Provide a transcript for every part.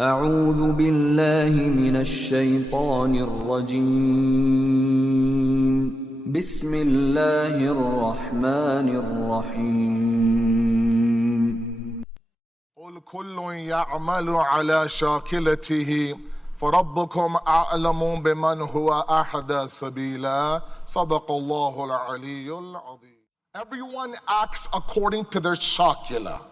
أعوذ بالله من الشيطان الرجيم بسم الله الرحمن الرحيم قل كل يعمل على شاكلته فربكم أعلم بمن هو أهدى سبيلا صدق الله العلي العظيم. Everyone acts according to their shakila.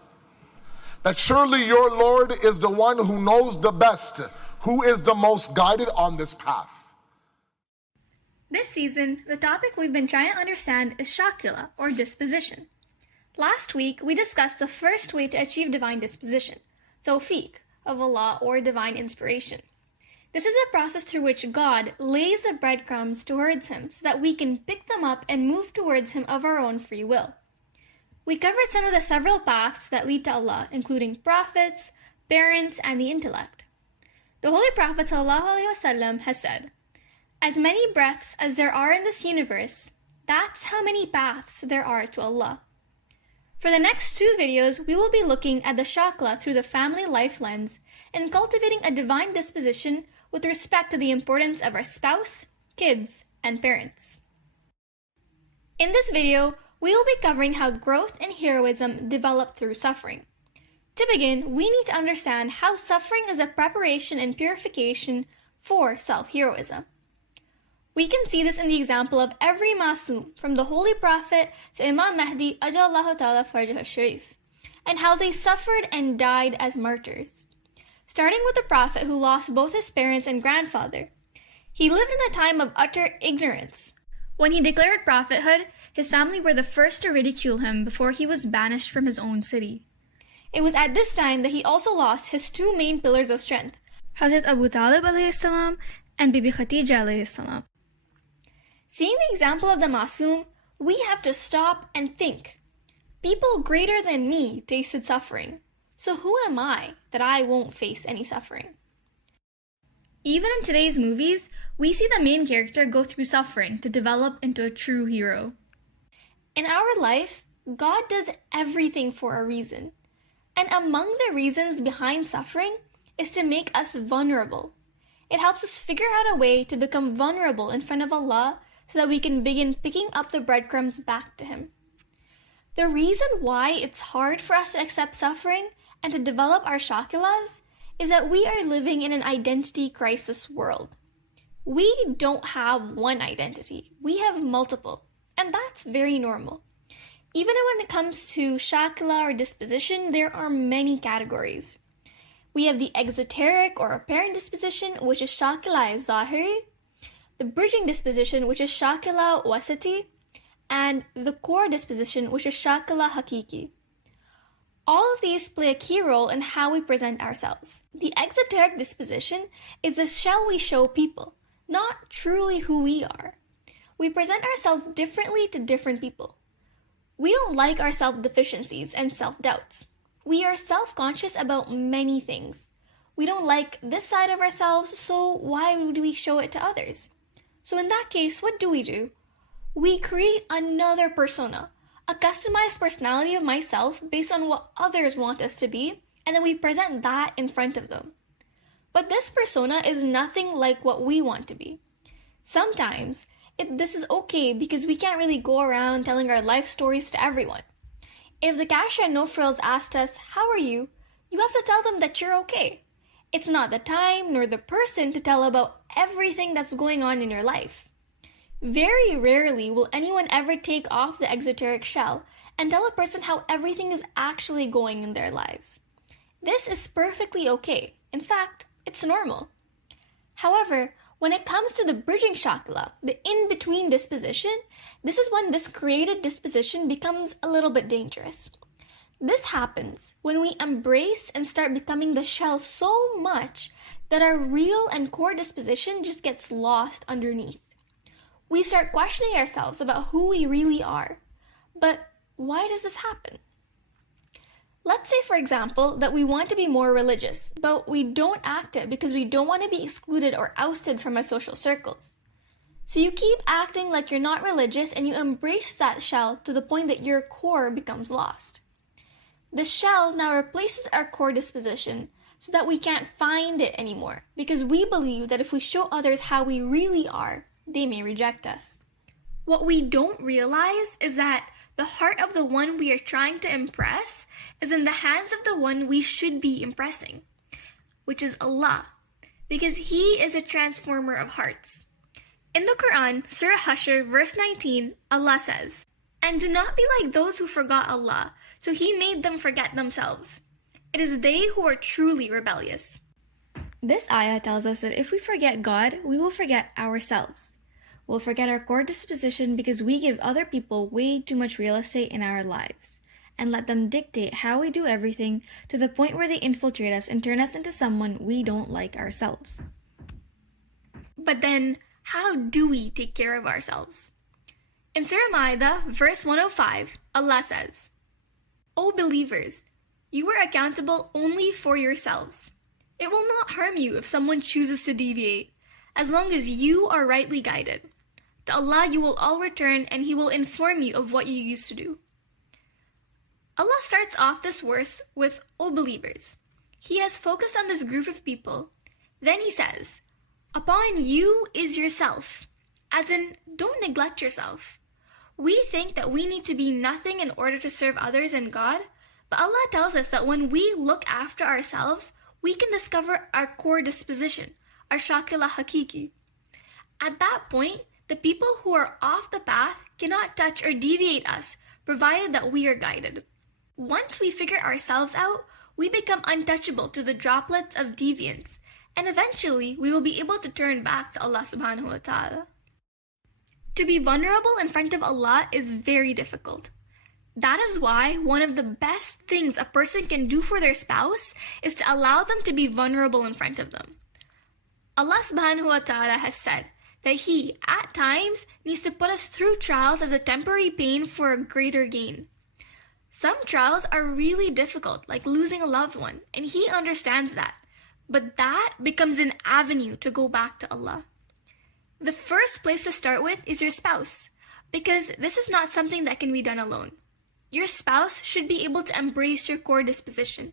That surely your Lord is the one who knows the best, who is the most guided on this path. This season, the topic we've been trying to understand is shakila, or disposition. Last week, we discussed the first way to achieve divine disposition, tawfiq, of Allah or divine inspiration. This is a process through which God lays the breadcrumbs towards Him so that we can pick them up and move towards Him of our own free will. We covered some of the several paths that lead to Allah, including prophets, parents, and the intellect. The Holy Prophet ﷺ has said, "As many breaths as there are in this universe, that's how many paths there are to Allah." For the next 2 videos, we will be looking at the shakla through the family life lens and cultivating a divine disposition with respect to the importance of our spouse, kids, and parents. In this video, we will be covering how growth and heroism develop through suffering. To begin, we need to understand how suffering is a preparation and purification for self-heroism. We can see this in the example of every Masoom, from the Holy Prophet to Imam Mahdi Ajallahu Ta'ala Farjah Sharif, and how they suffered and died as martyrs. Starting with the Prophet who lost both his parents and grandfather. He lived in a time of utter ignorance. When he declared prophethood, his family were the first to ridicule him before he was banished from his own city. It was at this time that he also lost his 2 main pillars of strength, Hazrat Abu Talib alayhi salam and Bibi Khadija alayhi salam. Seeing the example of the Masoom, we have to stop and think. People greater than me tasted suffering, so who am I that I won't face any suffering? Even in today's movies, we see the main character go through suffering to develop into a true hero. In our life, God does everything for a reason. And among the reasons behind suffering is to make us vulnerable. It helps us figure out a way to become vulnerable in front of Allah so that we can begin picking up the breadcrumbs back to Him. The reason why it's hard for us to accept suffering and to develop our shakilas is that we are living in an identity crisis world. We don't have one identity. We have multiple. And that's very normal. Even when it comes to shakla or disposition, there are many categories. We have the exoteric or apparent disposition, which is shakla zahiri, the bridging disposition, which is shakla wasati, and the core disposition, which is shakla hakiki. All of these play a key role in how we present ourselves. The exoteric disposition is the shell we show people, not truly who we are. We present ourselves differently to different people. We don't like our self-deficiencies and self-doubts. We are self-conscious about many things. We don't like this side of ourselves, so why do we show it to others? So in that case, what do? We create another persona, a customized personality of myself based on what others want us to be, and then we present that in front of them. But this persona is nothing like what we want to be. Sometimes, this is okay because we can't really go around telling our life stories to everyone. If the cashier at No Frills asked us, "How are you?" you have to tell them that you're okay. It's not the time nor the person to tell about everything that's going on in your life. Very rarely will anyone ever take off the exoteric shell and tell a person how everything is actually going in their lives. This is perfectly okay. In fact, it's normal. However, when it comes to the bridging shakla, the in-between disposition, this is when this created disposition becomes a little bit dangerous. This happens when we embrace and start becoming the shell so much that our real and core disposition just gets lost underneath. We start questioning ourselves about who we really are. But why does this happen? Let's say, for example, that we want to be more religious, but we don't act it because we don't want to be excluded or ousted from our social circles. So you keep acting like you're not religious and you embrace that shell to the point that your core becomes lost. The shell now replaces our core disposition, so that we can't find it anymore, because we believe that if we show others how we really are, they may reject us. What we don't realize is that the heart of the one we are trying to impress is in the hands of the one we should be impressing, which is Allah, because He is a transformer of hearts. In the Quran, Surah Hashr, verse 19, Allah says, "And do not be like those who forgot Allah, so He made them forget themselves. It is they who are truly rebellious." This ayah tells us that if we forget God, we will forget ourselves. We'll forget our core disposition because we give other people way too much real estate in our lives and let them dictate how we do everything to the point where they infiltrate us and turn us into someone we don't like ourselves. But then, how do we take care of ourselves? In Surah Ma'idah, verse 105, Allah says, "O believers, you are accountable only for yourselves. It will not harm you if someone chooses to deviate, as long as you are rightly guided. To Allah you will all return, and He will inform you of what you used to do." Allah starts off this verse with, "O believers." He has focused on this group of people. Then He says, "Upon you is yourself," as in, don't neglect yourself. We think that we need to be nothing in order to serve others and God, but Allah tells us that when we look after ourselves, we can discover our core disposition, our shakila hakiki. At that point, the people who are off the path cannot touch or deviate us, provided that we are guided. Once we figure ourselves out, we become untouchable to the droplets of deviance, and eventually we will be able to turn back to Allah subhanahu wa ta'ala. To be vulnerable in front of Allah is very difficult. That is why one of the best things a person can do for their spouse is to allow them to be vulnerable in front of them. Allah subhanahu wa ta'ala has said that He, at times, needs to put us through trials as a temporary pain for a greater gain. Some trials are really difficult, like losing a loved one, and He understands that. But that becomes an avenue to go back to Allah. The first place to start with is your spouse, because this is not something that can be done alone. Your spouse should be able to embrace your core disposition.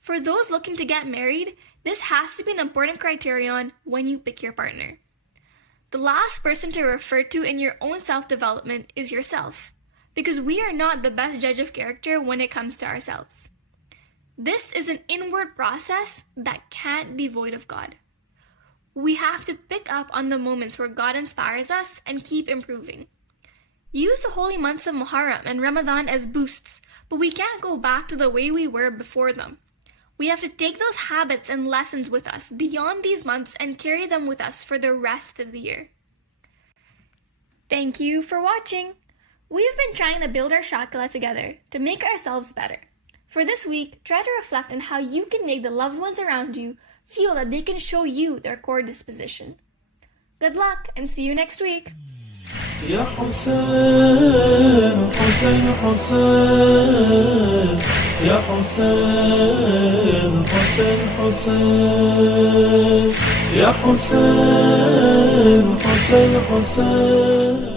For those looking to get married, this has to be an important criterion when you pick your partner. The last person to refer to in your own self-development is yourself, because we are not the best judge of character when it comes to ourselves. This is an inward process that can't be void of God. We have to pick up on the moments where God inspires us and keep improving. Use the holy months of Muharram and Ramadan as boosts, but we can't go back to the way we were before them. We have to take those habits and lessons with us beyond these months and carry them with us for the rest of the year. Thank you for watching. We've been trying to build our shakla together to make ourselves better. For this week, try to reflect on how you can make the loved ones around you feel that they can show you their core disposition. Good luck and see you next week. يا حسين حسين حسين يا حسين حسين حسين يا حسين حسين حسين